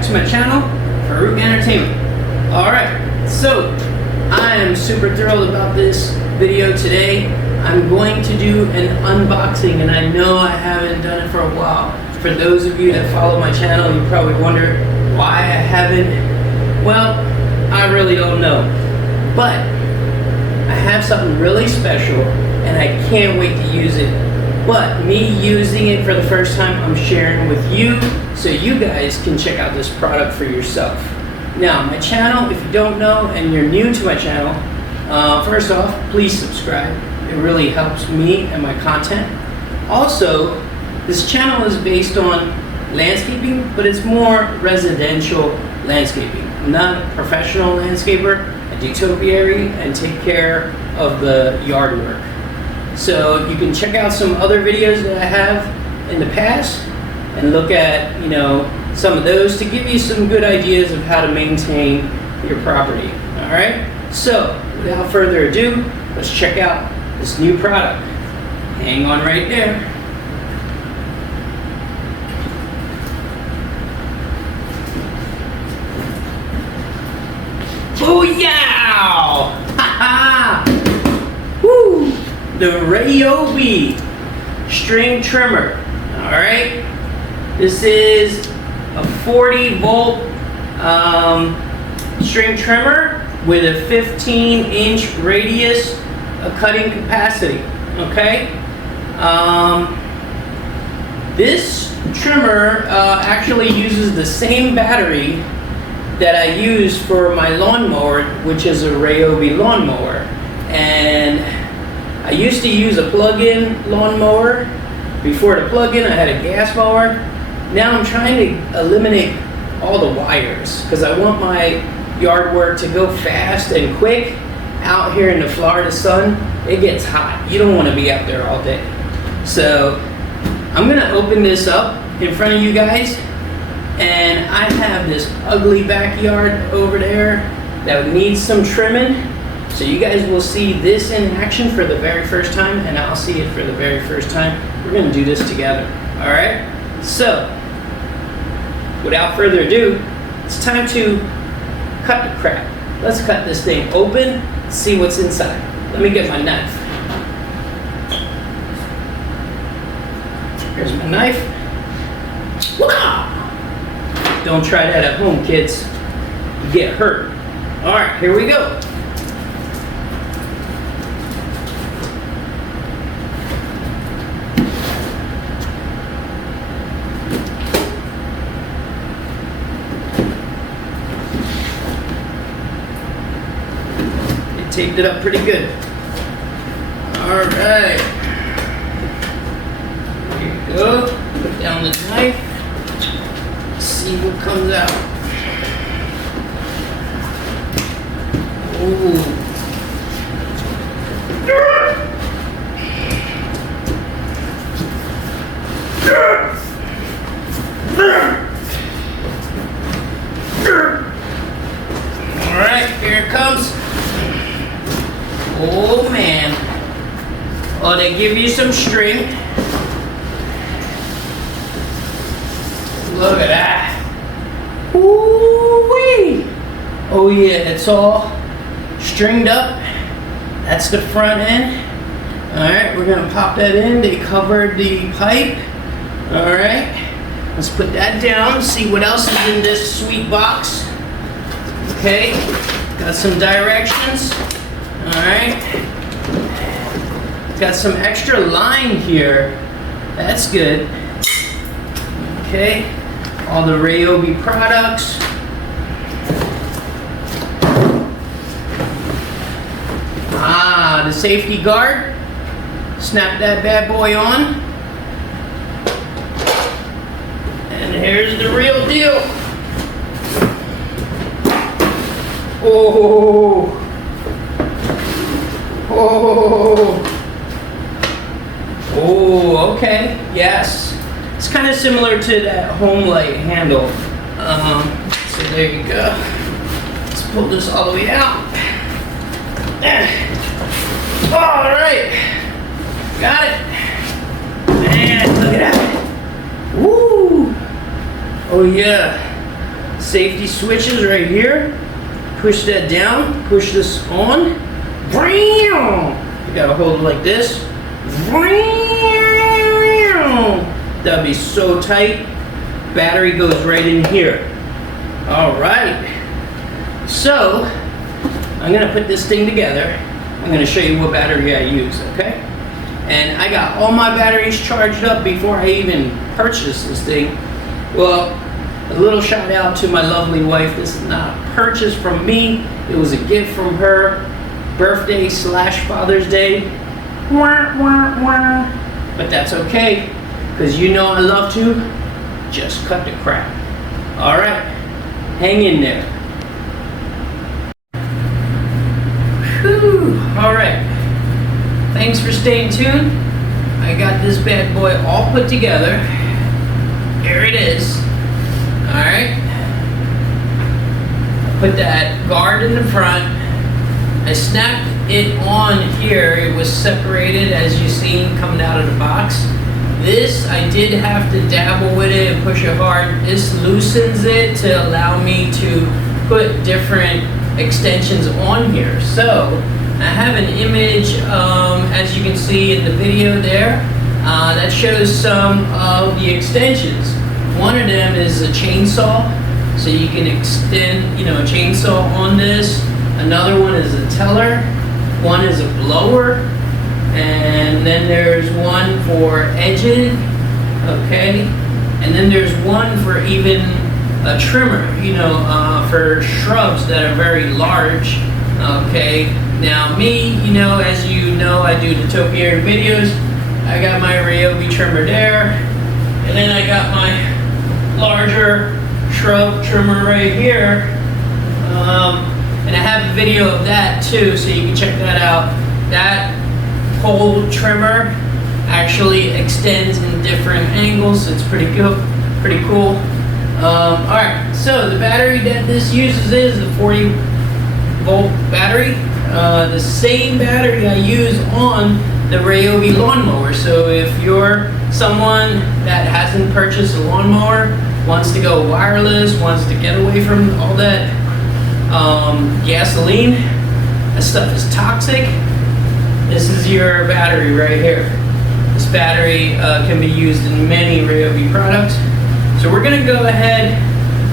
back to my channel, Farouk Entertainment. Alright, so I am super thrilled about this video today. I'm going to do an unboxing, and I know I haven't done it for a while. For those of you that follow my channel, you probably wonder why I haven't. Well, I really don't know. But I have something really special, and I can't wait to use it. But me using it for the first time, I'm sharing with you so you guys can check out this product for yourself. Now, my channel, if you don't know and you're new to my channel, first off, please subscribe. It really helps me and my content. Also, this channel is based on landscaping, but it's more residential landscaping. I'm not a professional landscaper. I do topiary and take care of the yard work. So you can check out some other videos that I have in the past and look at, some of those to give you some good ideas of how to maintain your property. All right. So without further ado, let's check out this new product. Hang on right there. Oh yeah! Ha ha! Woo! The Ryobi string trimmer. All right. This is a 40 volt string trimmer with a 15-inch radius of cutting capacity. Okay. This trimmer actually uses the same battery that I use for my lawnmower, which is a Ryobi lawnmower. And I used to use a plug-in lawnmower. Before the plug-in, I had a gas mower. Now I'm trying to eliminate all the wires because I want my yard work to go fast and quick. Out here in the Florida sun, it gets hot. You don't want to be out there all day. So I'm gonna open this up in front of you guys, and I have this ugly backyard over there that needs some trimming. So you guys will see this in action for the very first time, and I'll see it for the very first time. We're gonna do this together, all right? So, without further ado, it's time to cut the crap. Let's cut this thing open, see what's inside. Let me get my knife. Here's my knife. Wow! Don't try that at home, kids. You get hurt. All right, here we go. Taped it up pretty good. All right. Here you go. Put down the knife. See what comes out. Ooh. All right, here it comes. Oh man. Oh, they give you some string. Look at that. Ooh-wee. Oh yeah, it's all stringed up. That's the front end. Alright, we're gonna pop that in. They covered the pipe. Alright. Let's put that down, see what else is in this sweet box. Okay, got some directions. Alright, got some extra line here. That's good. Okay, all the Ryobi products. Ah, the safety guard. Snap that bad boy on. And here's the real deal. Oh. Oh, oh, okay, yes. It's kind of similar to that home light handle. So there you go. Let's pull this all the way out. All right, got it. And look at that. Woo! Oh yeah. Safety switches right here. Push that down, push this on. You gotta hold it like this. That'd be so tight. Battery goes right in here. All right. So, I'm gonna put this thing together. I'm gonna show you what battery I use, okay? And I got all my batteries charged up before I even purchased this thing. Well, a little shout out to my lovely wife. This is not a purchase from me. It was a gift from her. Birthday / Father's Day. But that's okay, because you know I love to just cut the crap. All right, hang in there. Whew. All right, thanks for staying tuned. I got this bad boy all put together. Here it is. All right, put that guard in the front. I snapped it on here. It was separated, as you've seen, coming out of the box. This, I did have to dabble with it and push it hard. This loosens it to allow me to put different extensions on here. So, I have an image, as you can see in the video there, that shows some of the extensions. One of them is a chainsaw, so you can extend, a chainsaw on this. Another one is a teller, one is a blower, and then there's one for edging, okay? And then there's one for even a trimmer, for shrubs that are very large, okay? Now me, as you know, I do the topiary videos. I got my Ryobi trimmer there, and then I got my larger shrub trimmer right here. And I have a video of that too, so you can check that out. That pole trimmer actually extends in different angles, so it's pretty cool. Alright, so the battery that this uses is a 40-volt battery. The same battery I use on the Ryobi lawnmower. So if you're someone that hasn't purchased a lawnmower, wants to go wireless, wants to get away from all that gasoline, that stuff is toxic, this is your battery right here. This battery can be used in many Ryobi products. So we're going to go ahead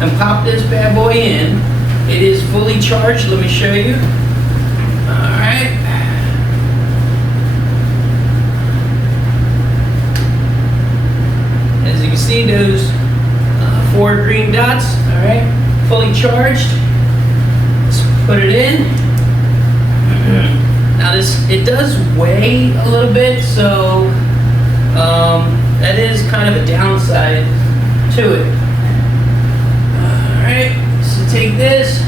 and pop this bad boy in. It is fully charged. Let me show you. Alright. As you can see, those 4 green dots, alright, fully charged. Put it in. Now it does weigh a little bit, so that is kind of a downside to it. Alright, so take this,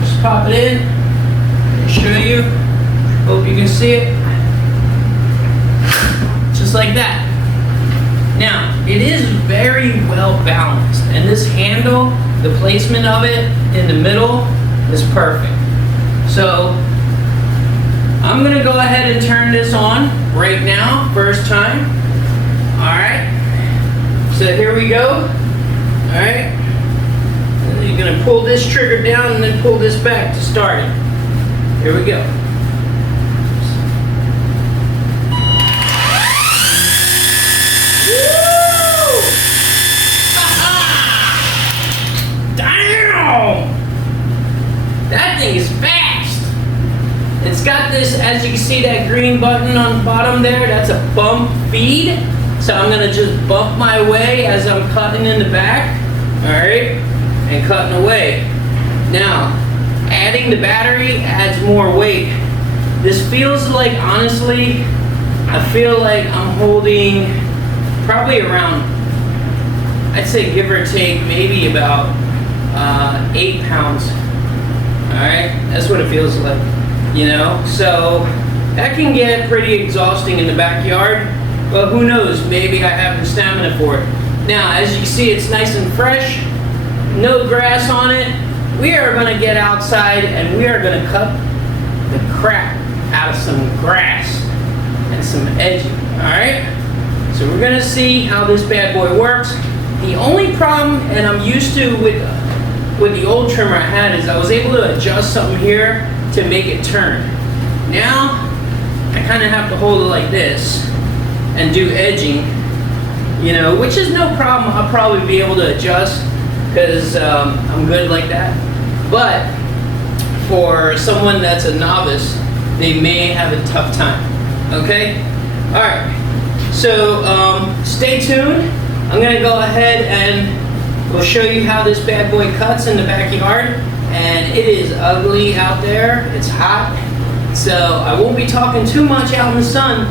just pop it in, and show you. Hope you can see it. Just like that. Now, it is very well balanced, and this handle, the placement of it in the middle, is perfect. So I'm gonna go ahead and turn this on right now, first time. Alright, so here we go. Alright, you're gonna pull this trigger down and then pull this back to start it. Here we go. That thing is fast. It's got this, as you can see, that green button on the bottom there, that's a bump feed. So I'm gonna just bump my way as I'm cutting in the back, all right, and cutting away. Now, adding the battery adds more weight. This feels like, honestly, I feel like I'm holding probably around, I'd say give or take, maybe about 8 pounds. Alright, that's what it feels like, so that can get pretty exhausting in the backyard, but who knows, maybe I have the stamina for it. Now, as you see, it's nice and fresh, no grass on it. We are going to get outside and we are going to cut the crap out of some grass and some edging, alright? So we're going to see how this bad boy works. The only problem, and I'm used to with with the old trimmer I had is I was able to adjust something here to make it turn. Now I kind of have to hold it like this and do edging, you know, which is no problem. I'll probably be able to adjust because I'm good like that. But for someone that's a novice, they may have a tough time. Okay? All right. So stay tuned. I'm gonna go ahead and we'll show you how this bad boy cuts in the backyard. And it is ugly out there. It's hot. So I won't be talking too much out in the sun.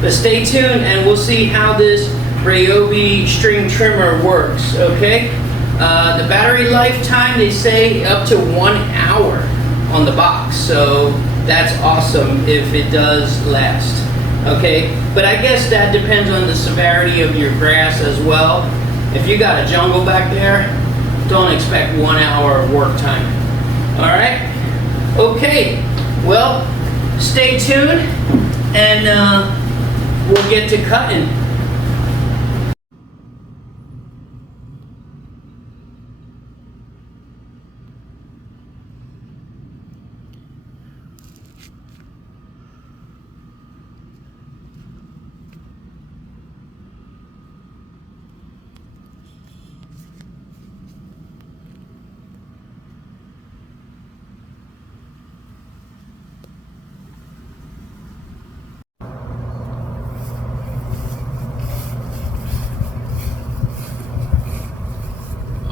But stay tuned and we'll see how this Ryobi string trimmer works, okay? The battery lifetime, they say up to 1 hour on the box. So that's awesome if it does last, okay? But I guess that depends on the severity of your grass as well. If you got a jungle back there, don't expect 1 hour of work time. All right? Okay, well, stay tuned and we'll get to cutting.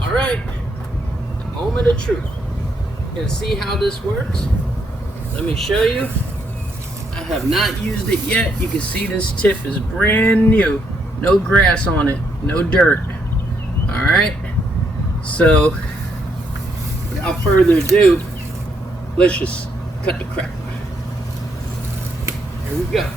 All right, the moment of truth. You can see how this works. Let me show you. I have not used it yet. You can see this tip is brand new. No grass on it, no dirt. All right, so without further ado, let's just cut the crap. Here we go.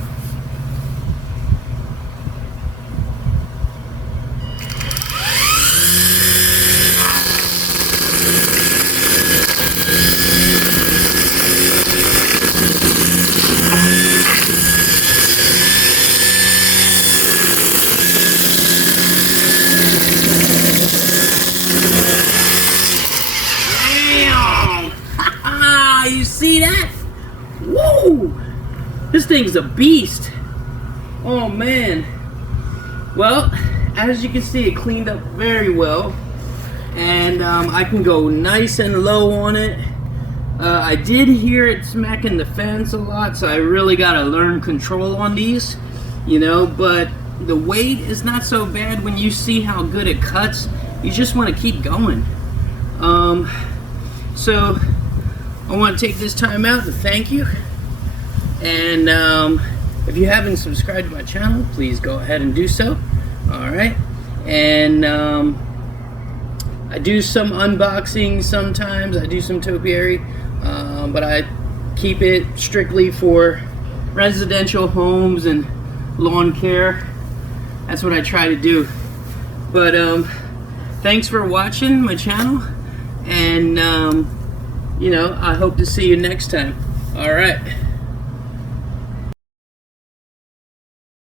You see that? Whoa! This thing's a beast. Oh man. Well, as you can see, it cleaned up very well. And I can go nice and low on it. I did hear it smacking the fence a lot, so I really gotta learn control on these, you know, but the weight is not so bad when you see how good it cuts. You just want to keep going. So I want to take this time out to thank you, and if you haven't subscribed to my channel, please go ahead and do so. Alright, and I do some unboxing sometimes, I do some topiary, but I keep it strictly for residential homes and lawn care. That's what I try to do. But thanks for watching my channel, and you know, I hope to see you next time. All right.